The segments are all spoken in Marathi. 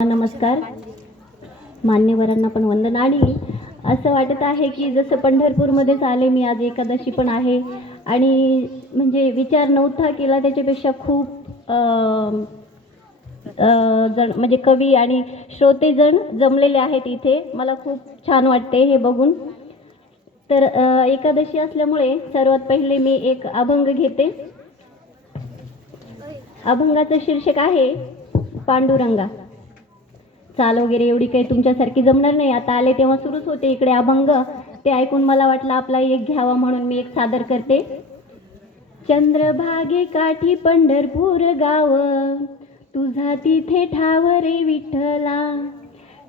नमस्कार. मान्यवरांना पण वंदन. आणि असं वाटत आहे की जसं पंढरपूरमध्येच आले मी आज एकादशी पण आहे. आणि म्हणजे विचार नव्हता केला त्याच्यापेक्षा खूप जण म्हणजे कवी आणि श्रोतेजण जमलेले आहेत इथे. मला खूप छान वाटते हे बघून. तर एकादशी असल्यामुळे सर्वात पहिले मी एक अभंग घेते. अभंगाचं शीर्षक आहे पांडुरंगा. चाल वगैरे एवढी काही तुमच्यासारखी जमणार नाही. आता आले तेव्हा सुरूच होते इकडे अभंग. ते ऐकून मला वाटलं आपला एक घ्यावा म्हणून मी एक सादर करते. चंद्रभागे काठी पंढरपूर गाव. तुझा तिथे ठाव रे विठ्ठला.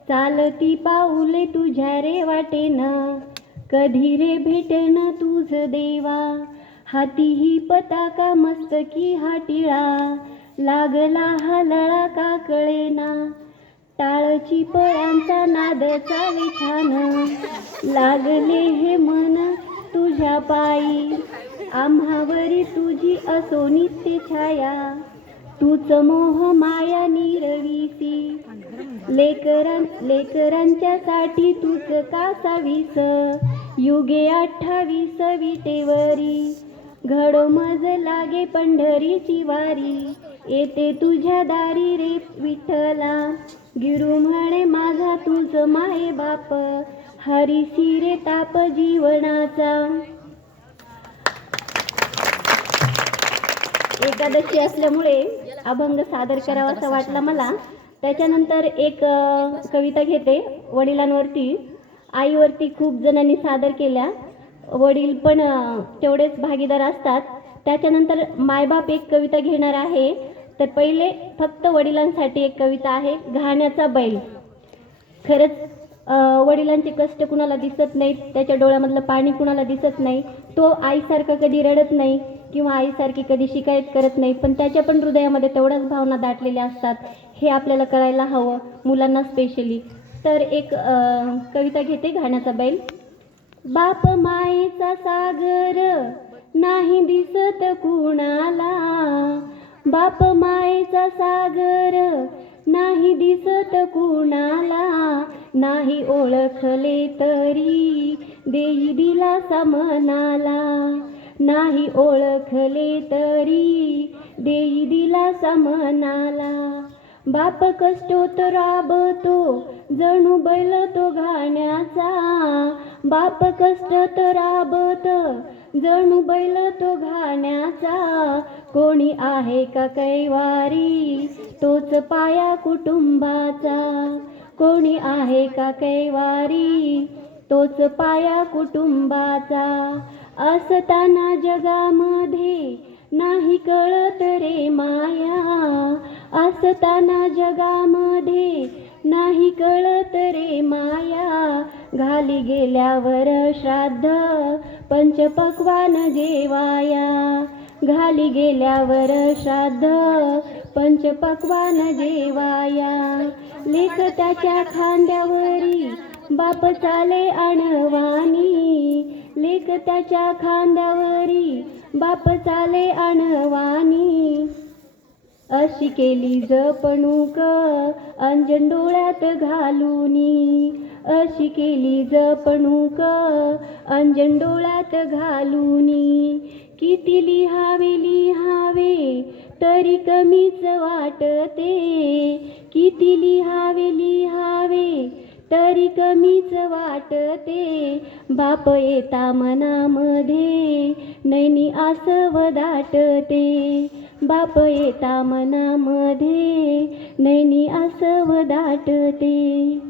चालती पाऊले तुझ्या रे वाटेन. कधी रे भेटेन तुझ देवा. हाती ही पताका मस्तकी हा टिळा. लागला हा लळा का कळेना. टाळची पळांचा नादचा चाले लागले हे मन तुझ्या पायी. आम्हावरी तुझी असो नित्य छाया. तूच मोह माया निरविसी. लेकरां लेकरांच्या साठी तूच कासावीस युगे अठ्ठावीस विटेवरी. घडोमज लागे पंढरीची वारी. येते तुझ्या दारी रे विठ्ठला. गिरू म्हणे माझा तुझ माये बाप हरिसी रे ताप जीवनाचा. एकादशी असल्यामुळे अभंग सादर करावा असा वाटला मला. त्याच्यानंतर एक कविता घेते वडिलांवरती. आईवरती खूप जणांनी सादर केल्या. वडील पण तेवढेच भागीदार असतात. त्याच्यानंतर मायबाप एक कविता घेणार आहे. तर पहिले फक्त वडिलांसाठी एक कविता आहे घाण्याचा बैल. खरंच वडिलांचे कष्ट कुणाला दिसत नाहीत त्याच्या डोळ्यामधलं पाणी कुणाला दिसत नाही तो आईसारखा कधी रडत नाही किंवा आईसारखी कधी शिकायत करत नाही पण त्याच्या पण हृदयामध्ये तेवढ्याच भावना दाटलेल्या असतात. हे आपल्याला कळायला हवं मुलांना स्पेशली तर एक कविता घेते घाण्याचा बैल. बाप मायेचा सागर नाही दिसत कुणाला. बाप मायेचा सागर नाही दिसत कुणाला नाही ओळखले तरी देई दिलासा मनाला नाही ओळखले तरी देई दिलासा मनाला. बाप कष्टोत राबतो जणू बैल तो घाण्याचा. बाप कष्टत राबत जणू बैल तो घाण्याचा. कोणी आहे का कैवारी? तोच पाया कुटुंबाचा. कोणी आहे का कैवारी? तोच पाया कुटुंबाचा. असताना जगामध्ये नाही कळत रे माया. असताना जगामध्ये नाही कळत रे माया. घाली गेल्यावर श्राद्ध पंचपक्वान जेवाया. घाली गेल्यावर श्राद्ध पंचपक्वान जेवाया. लेख त्याच्या खांद्यावरी बाप चाले अणवानी लेख त्याच्या खांद्यावरी बाप चाले अणवानी अशी केली जपणूक अंजन डोळ्यात घालूनी. अशी केली जपणूक अंजन डोळ्यात घालूनी किती लिहावे लिहावे तरी कमीच वाटते. किती लिहावे लिहावे तरी कमीच वाटते. बाप येता मनामध्ये नैनी आसव दाटते. बाप येता मनामध्ये नैनी आसव दाटते.